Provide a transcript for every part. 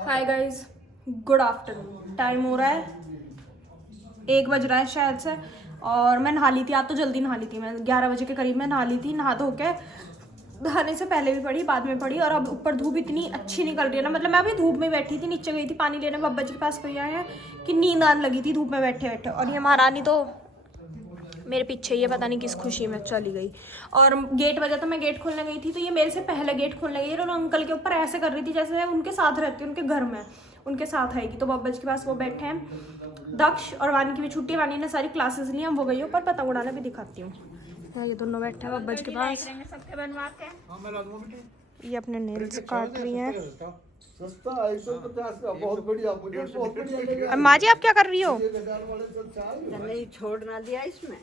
Hi guys, good afternoon. Time हो रहा है 1 बज रहा है शायद से। और मैं नहा ली थी, आज तो जल्दी नहा ली थी। मैं 11 बजे के करीब में नहा ली थी। नहा धो के नहाने से पहले भी पढ़ी, बाद में पढ़ी। और अब ऊपर धूप इतनी अच्छी निकल रही है ना, मतलब मैं अभी धूप में बैठी थी, नीचे गई थी पानी लेने बाबा जी के पास। कोई आए हैं कि नींद आने लगी थी धूप में बैठे बैठे। और ये महारानी तो मेरे पीछे, ये पता नहीं किस खुशी में चली गई। और गेट बजा तो मैं गेट खोलने गई थी, तो ये मेरे से पहले गेट खोलने गई और अंकल के ऊपर ऐसे कर रही थी जैसे उनके साथ रहती है, उनके घर में उनके साथ आएगी। तो बाबा जी के पास वो बैठे हैं। दक्ष और वानी की भी छुट्टी, वानी ने सारी क्लासेस ली, हम वो गई ऊपर। पतंग उड़ाना भी दिखाती हूँ। ये दोनों बैठे हैं बाबा जी के पास। ये अपने नेल्स काट रही हैं। सस्ता 150 का, बहुत बढ़िया। मुझे बहुत बढ़िया लगा। माँ जी, आप क्या कर रही हो? नहीं छोड़ना दिया इसमें।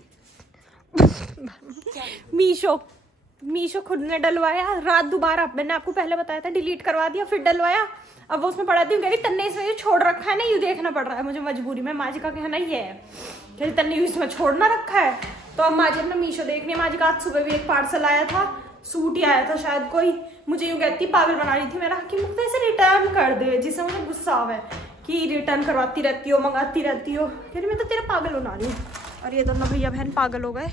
मीशो खुद ने डलवाया रात। दोबारा मैंने आपको पहले बताया था, डिलीट करवा दिया, फिर डलवाया। अब वो उसमें पड़ा दी, कह रही तन्ने इसमें ये छोड़ रखा है ना, ये देखना पड़ रहा है मुझे मजबूरी में। माँ जी का कहना ये है, कह रही तन्ने इसमें छोड़ना रखा है। तो अब माँ जी अपना मीशो देखनी है। माँ जी का आज सुबह भी एक पार्सल आया था, सूट ही आया था शायद कोई। मुझे यूँ कहती पागल बना रही थी मेरा कि मुझे इसे रिटर्न कर दे, जिससे मुझे गुस्सा आवे कि रिटर्न करवाती रहती हो, मंगाती रहती हो। कह रही मैं तो तेरा पागल बना रही हूँ। और ये दोनों भैया बहन पागल हो गए।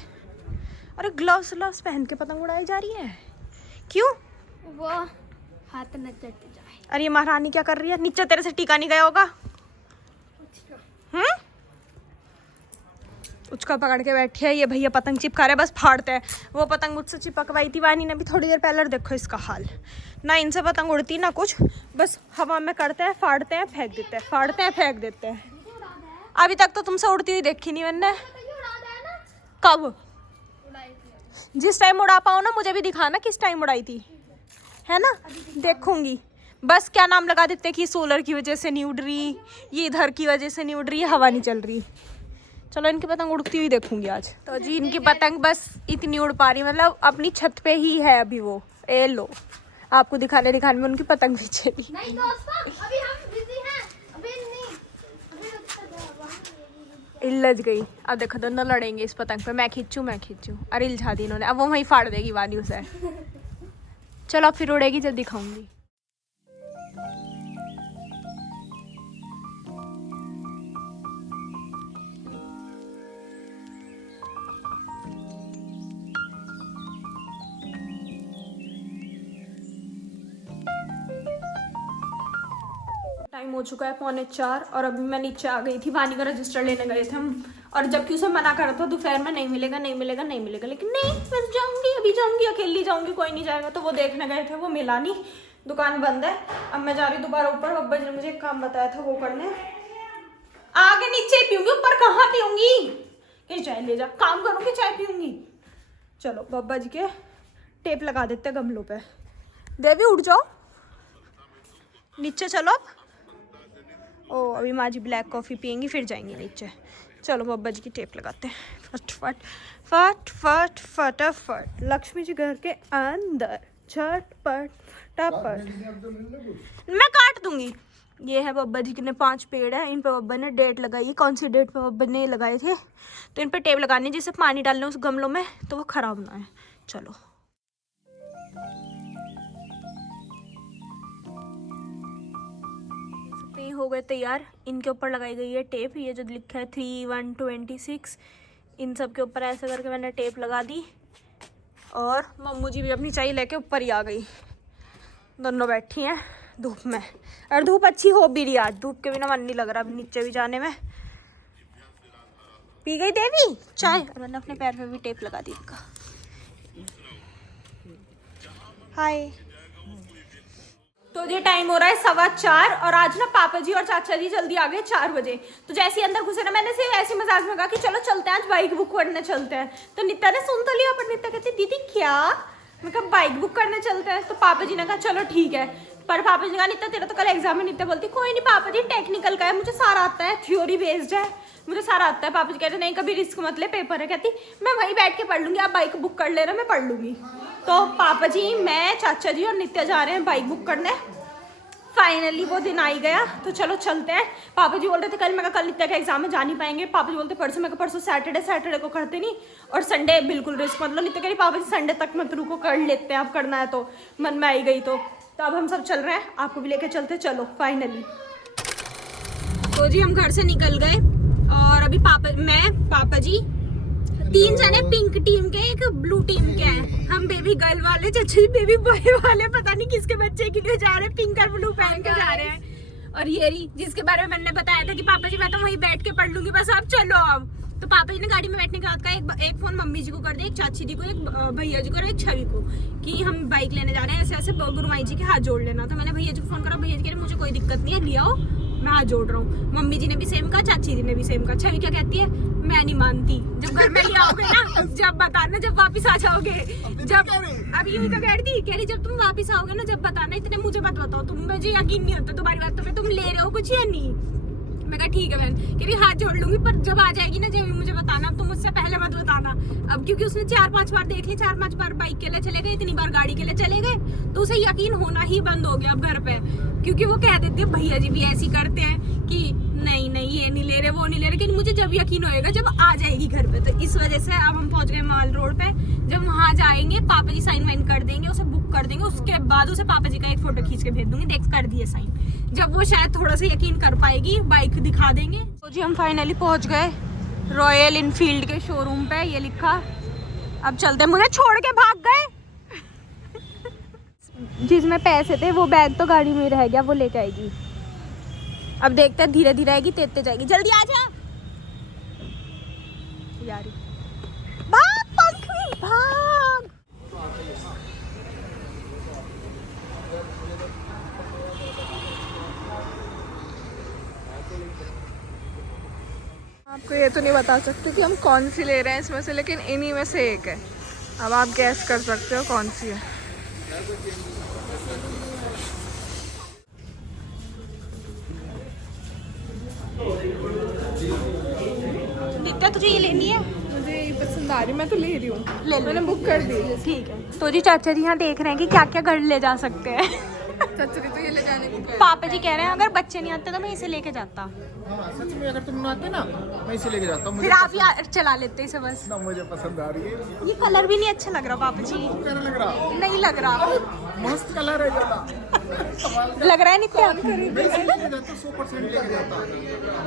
अरे ग्लव्स व्लव्स पहन के पतंग उड़ाई जा रही है, क्यों? वो हाथ न चट जाए। अरे ये महारानी क्या कर रही है? नीचे तेरे से टीका नहीं गया होगा। उचका पकड़ के बैठे है ये भैया, पतंग चिपका रहे, बस फाड़ते हैं। वो पतंग मुझसे चिपकवाई थी वानी ने भी थोड़ी देर पहले। देखो इसका हाल, ना इनसे पतंग उड़ती ना कुछ, बस हवा में करते हैं, फाड़ते हैं, फेंक देते हैं, फाड़ते हैं, फेंक देते हैं। अभी तक तो तुमसे उड़ती हुई देखी नहीं मैंने। कब? जिस टाइम उड़ा पाओ ना, मुझे भी दिखाना किस टाइम उड़ाई थी, है ना? देखूंगी। बस क्या नाम लगा देते कि सोलर की वजह से नहीं उड़ रही, ये इधर की वजह से नहीं उड़ रही, हवा नहीं चल रही। चलो इनकी पतंग उड़ती हुई देखूंगी आज। तो जी इनकी पतंग बस इतनी उड़ पा रही, मतलब अपनी छत पे ही है अभी वो। ए लो, आपको दिखाने में उनकी पतंग भी चली। नहीं दोस्तों, अभी हम बिजी हैं, अभी नहीं, इल्लज गई। अब देखो दोनों लड़ेंगे इस पतंग पे, मैं खींचूं। अरे इल्झा दी इन्होंने, अब वो वहीं फाड़ देगी वानी उसे। चलो अब फिर उड़ेगी जब दिखाऊंगी। टाइम हो चुका है 3:45 और अभी मैं नीचे आ गई थी। वानी का रजिस्टर लेने गए थे हम, और जबकि उसे मना कर रहा था दोपहर में नहीं मिलेगा, लेकिन नहीं मैं जाऊंगी, अभी जाऊंगी, अकेली जाऊंगी, कोई नहीं जाएगा। तो वो देखने गए थे, वो मिला नहीं, दुकान बंद है। अब मैं जा रही दोबारा ऊपर। बब्बा जी ने मुझे एक काम बताया था वो करने। आगे नीचे पीऊंगी, ऊपर कहाँ पीऊंगी? कहीं चाय ले जा, काम करूंगी चाय पीऊंगी। चलो बब्बा जी के टेप लगा देते गमलों पे। देवी उठ जाओ, नीचे चलो। अब ओ अभी माँ जी ब्लैक कॉफ़ी पियेंगी, फिर जाएंगी नीचे। चलो बाबा जी की टेप लगाते हैं फटाफट फट फट फटाफट। लक्ष्मी जी घर के अंदर झटपट टपट। मैं काट दूंगी। ये है बाबा जी के ने 5 पेड़ है, इन पे बाबा ने डेट लगाई है। कौन सी डेट पे बाबा ने लगाए थे? तो इन पे टेप लगानी है, जिससे पानी डालने उस गमलों में तो वो खराब ना है। चलो हो गए तैयार। इनके ऊपर लगाई गई है टेप, ये जो लिखा है 3126, इन सब के ऊपर ऐसे करके मैंने टेप लगा दी। और मम्मू जी भी अपनी चाय लेके ऊपर ही आ गई। दोनों बैठी हैं धूप में, और धूप अच्छी हो भी रही आज। धूप के बिना मन नहीं लग रहा अभी नीचे भी जाने में। पी गई देवी चाय, और मैंने अपने पैर पे भी टेप लगा दी इनका। हाय। तो ये टाइम हो रहा है 4:15 और आज ना पापा जी और चाचा जी जल्दी आ गए 4 बजे। तो जैसे ही अंदर घुसे ना, मैंने सिर्फ ऐसे मजाक में कहा कि चलो चलते हैं आज बाइक बुक करने चलते हैं। तो नित्या ने सुन तो लिया, पर नित्या कहती दीदी क्या? मैं कहा बाइक बुक करने चलते हैं। तो पापा जी ने कहा चलो ठीक है। पर पापा जी ने कहा नित्या तेरा तो कल एग्जाम है। नित्या बोलती कोई नहीं पापा जी, टेक्निकल का है, मुझे सारा आता है, थ्योरी बेस्ड है, मुझे सारा आता है। पापा जी कहते नहीं कभी रिस्क मत ले, पेपर है। कहती मैं वहीं बैठ के पढ़ लूंगी, आप बाइक बुक कर लेना, मैं पढ़ लूंगी। तो पापा जी, मैं, चाचा जी और नित्या जा रहे हैं बाइक बुक करने। फाइनली वो दिन आ ही गया, तो चलो चलते हैं। पापा जी बोल रहे थे कल, मैं कल नित्या का एग्जाम में जा नहीं पाएंगे। पापा जी बोलते परसों, मैं परसों सैटरडे को करते नहीं, और संडे बिल्कुल रिस्क मतलब। नित्या कह रही पापा जी संडे तक मत रुको, कर लेते हैं, आप करना है तो। मन में आई गई तो तो अब हम सब चल रहे हैं, आपको भी लेके चलते, चलो फाइनली। तो जी हम घर से निकल गए और अभी पापा जी 3 जने पिंक टीम के, एक ब्लू टीम के हैं। हम बेबी गर्ल वाले, चची बेबी बॉय वाले, पता नहीं किसके बच्चे के लिए जा रहे हैं, पिंक और ब्लू पहन के जा रहे हैं। और ये रही जिसके बारे में मैंने बताया था कि पापा जी मैं तो वहीं बैठ के पढ़ लूंगी, बस आप चलो। अब तो पापा जी ने गाड़ी में बैठने के बाद कहा एक फोन मम्मी जी को कर दे, एक चाची जी को, एक भैया जी को और एक छवि को, कि हम बाइक लेने जा रहे हैं, ऐसे ऐसे गुरुमाई जी के हाथ जोड़ लेना। तो मैंने भैया जी को फोन करा, भैया जी कह रहे मुझे कोई दिक्कत नहीं है, ले आओ, मैं हाथ जोड़ रहा हूँ। मम्मी जी ने भी सेम कहा, चाची जी ने भी सेम कहा। छवि क्या कहती है, मैं नहीं मानती, जब घर में ले आओगे ना जब बताना, जब वापस आ जाओगे, जब अब यूं तो कह रही जब तुम वापस आओगे ना जब बताना, इतने मुझे मत बताओ तुम, मुझे यकीन नहीं होता तुम्हारी बातों पे, तुम ले रहे हो कुछ या नहीं। मैं कहा ठीक है बहन, कह रही हाथ जोड़ लूंगी, पर जब आ जाएगी ना जब मुझे बताना, तुम मुझसे पहले मत बताना। अब क्योंकि उसने 4-5 बार देख ली, 4-5 बार बाइक के लिए चले गए, इतनी बार गाड़ी के लिए चले गए, तो उसे यकीन होना ही बंद हो गया अब घर पे। क्योंकि वो कह देते हैं, भैया जी भी ऐसी करते हैं कि नहीं ये नहीं ले रहे, वो नहीं ले रहे, लेकिन मुझे जब यकीन होएगा जब आ जाएगी घर पे। तो इस वजह से अब हम पहुंच गए माल रोड पे। जब वहाँ जाएंगे पापा जी साइन वाइन कर देंगे, उसे बुक कर देंगे, उसके बाद उसे पापा जी का एक फोटो खींच के भेज दूंगी, देख कर दिए साइन। जब वो शायद थोड़ा सा यकीन कर पाएगी, बाइक दिखा देंगे। तो जी हम फाइनली पहुंच गए रॉयल इनफील्ड के शोरूम पे, ये लिखा। अब चलते, मुझे छोड़ के भाग गए। जिसमें पैसे थे वो बैग तो गाड़ी में रह गया, वो लेके आएगी। अब देखते हैं, धीरे धीरे आएगी, तेज तेज आएगी। जल्दी आ जा यार, भाग पंखी भाग। आपको ये तो नहीं बता सकते कि हम कौन सी ले रहे हैं इसमें से, लेकिन इन्हीं में से एक है। अब आप गैस कर सकते हो कौन सी है। नित्या तुझे ये लेनी है? मुझे ये पसंद आ रही, मैं तो ले रही हूँ, ले लो। मैंने बुक कर दी। ठीक है। तो जी चाचा जी यहाँ देख रहे हैं कि क्या क्या घर ले जा सकते हैं। चचरी तो ये ले जाने को कह पापा जी कह रहे हैं अगर बच्चे नहीं आते तो मैं इसे लेके जाता। हाँ सच में, अगर तुम ना आते ना मैं इसे लेके जाता हूँ। फिर आप यार चला लेते इसे बस। ना मुझे पसंद आ रही है। ये कलर भी नहीं अच्छा लग रहा पापा जी। क्या लग रहा? नहीं लग रहा, मस्त कलर है ज्यादा। लग रहा है नित्या। मैं इसे लेके जाता 100% लेके जाता।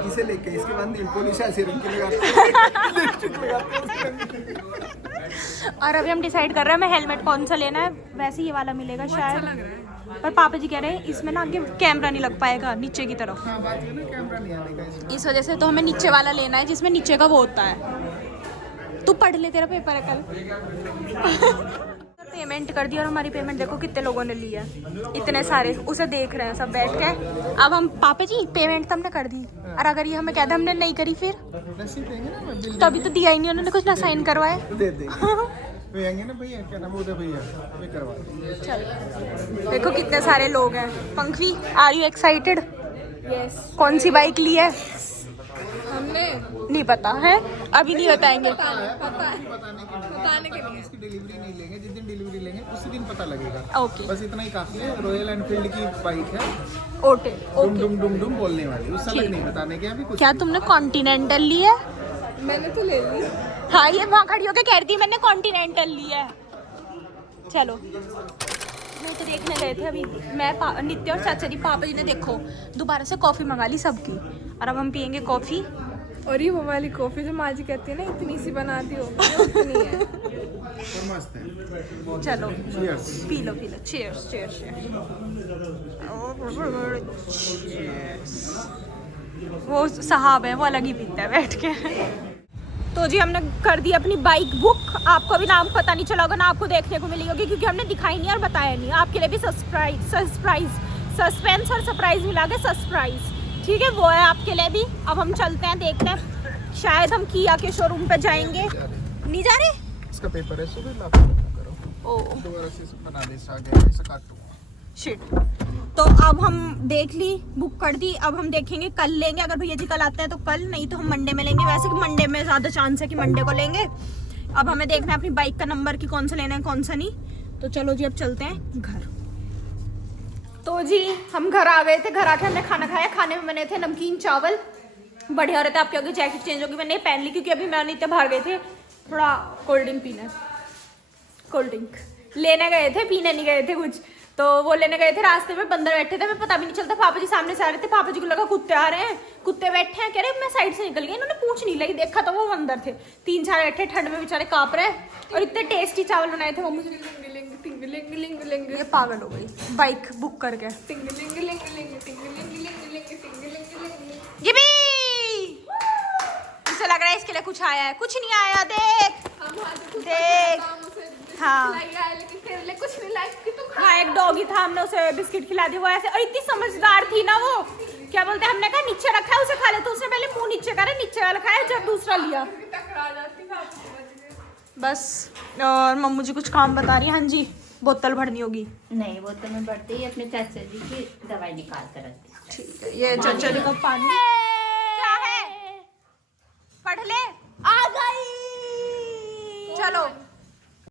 इसे लेके इसके बाद नील पॉलिश ऐसे रंग के लगाता। और अभी हम डिसाइड कर रहे हैं मैं हेलमेट कौन सा लेना है। वैसे ये वाला मिलेगा शायद, पर पापा जी कह रहे हैं इसमें ना आगे कैमरा नहीं लग पाएगा नीचे की तरफ, हाँ बात है ना, कैमरा नहीं आने का इसमें। इस वजह से तो हमें नीचे वाला लेना है जिसमें नीचे का वो होता है। तू पढ़ ले, तेरा पेपर है कल। पेमेंट कर दी और हमारी पेमेंट देखो कितने लोगों ने ली है, इतने सारे, उसे देख रहे हैं सब बैठ के। अब हम पापा जी पेमेंट तो हमने कर दी, और अगर ये हमें कहते हमने नहीं करी फिर रसीद देंगे ना, मैं बिल तो अभी तो दिया ही नहीं उन्होंने, कुछ ना साइन करवाए। दे देंगे। भैया ना भैया, क्या नाम उदय भैया, वे करवा देंगे। चल देखो कितने सारे लोग हैं। पंखवी आर यू एक्साइटेड? यस। कौन सी बाइक ली है? हमने नहीं पता है, अभी नहीं बताएंगे। बताने के लिए इसकी डिलीवरी नहीं लेंगे, जिस दिन डिलीवरी लेंगे उसी दिन पता लगेगा। ओके बस इतना ही काफी है। रॉयल एनफील्ड की बाइक है, ओके डुम ओके। डुम डुम डुम बोलने वाली, उससे अलग नहीं बताने के अभी कुछ। क्या तुमने कॉन्टिनेंटल ली है? मैंने तो ले ली। हाँ ये वहाँ खड़ी होके कह रही थी मैंने कॉन्टिनेंटल ली है। चलो नहीं तो देखने गए थे अभी मैं नित्य और चाचा जी। पापा जी ने देखो दोबारा से कॉफ़ी मंगा ली सबकी, और अब हम पियेंगे कॉफ़ी। और ये वो वाली कॉफी जो माँ जी कहती है ना इतनी सी बनाती हो, ये उतनी है। और मस्त है। चलो Cheers। P low cheers cheers cheers. वो साहब है वो अलग ही पीता है बैठ के। तो जी हमने कर दी अपनी बाइक बुक। आपको अभी नाम पता नहीं चला होगा ना, आपको देखने को मिली होगी क्योंकि हमने दिखाई नहीं और बताया नहीं। आपके लिए भी सस्पेंस और सरप्राइज मिला के सरप्राइज, ठीक है वो है आपके लिए भी। अब हम चलते हैं, देखते हैं शायद हम किया के शोरूम पे जाएंगे। नहीं जा रहे? इसका पेपर है, सुबह लाभ करो। ओ दोबारा से बना दे, इसे आगे इसे काट दूंगा। शिट। तो अब हम देख ली, बुक कर दी। अब हम देखेंगे कल लेंगे, अगर भैया जी कल आते हैं तो कल, नहीं तो हम मंडे में लेंगे। वैसे कि मंडे में ज़्यादा चांस है कि मंडे को लेंगे। अब हमें देखना है अपनी बाइक का नंबर कि कौन सा लेना है कौन सा नहीं। तो चलो जी अब चलते हैं घर। तो जी हम घर आ गए थे। घर आके हमने खाना खाया। खाने में बने थे नमकीन चावल, बढ़िया हो रहे थे। आपकी होगी जैकेट चेंज होगी, मैंने पहन ली क्योंकि अभी मैं नीचे बाहर गए थे थोड़ा कोल्ड ड्रिंक पीने। कोल्ड ड्रिंक लेने गए थे, पीने नहीं गए थे कुछ। तो वो लेने गए थे, रास्ते में बंदर बैठे थे, हमें पता भी नहीं चलता, पापा जी सामने से आ रहे थे, पापा जी को लगा कुत्ते आ रहे हैं, कुत्ते बैठे हैं, कह रहे मैं साइड से निकल गई, इन्होंने पूछ नहीं लगी, देखा तो वो बंदर थे, 3-4 बैठे, ठंड में बेचारे कांप रहे, और इतने टेस्टी चावल बनाए थे मम्मी। ये पागल हो गई बाइक बुक करके। ये भी इसे लग रहा है इसके लिए कुछ आया है, कुछ नहीं आया, देख देख। हाँ कुछ नहीं लाइक तो हाँ, एक डॉगी था, हमने उसे बिस्किट खिला दिया, वो ऐसे, और इतनी समझदार थी ना वो, क्या बोलते हैं, हमने कहा नीचे रखा है उसे खा ले, तो उसने पहले मुंह नीचे करा, नीचे वाला खाया, जब दूसरा लिया बस। और मम्मू जी कुछ काम बता रही है। हाँ जी, बोतल भरनी होगी। नहीं, वो तो मैं बढ़ते ही अपने चाचा जी की दवाई निकाल कर रखती। ठीक है, ये चाचा जी का पानी क्या है, पढ़ ले, आ गई, चलो।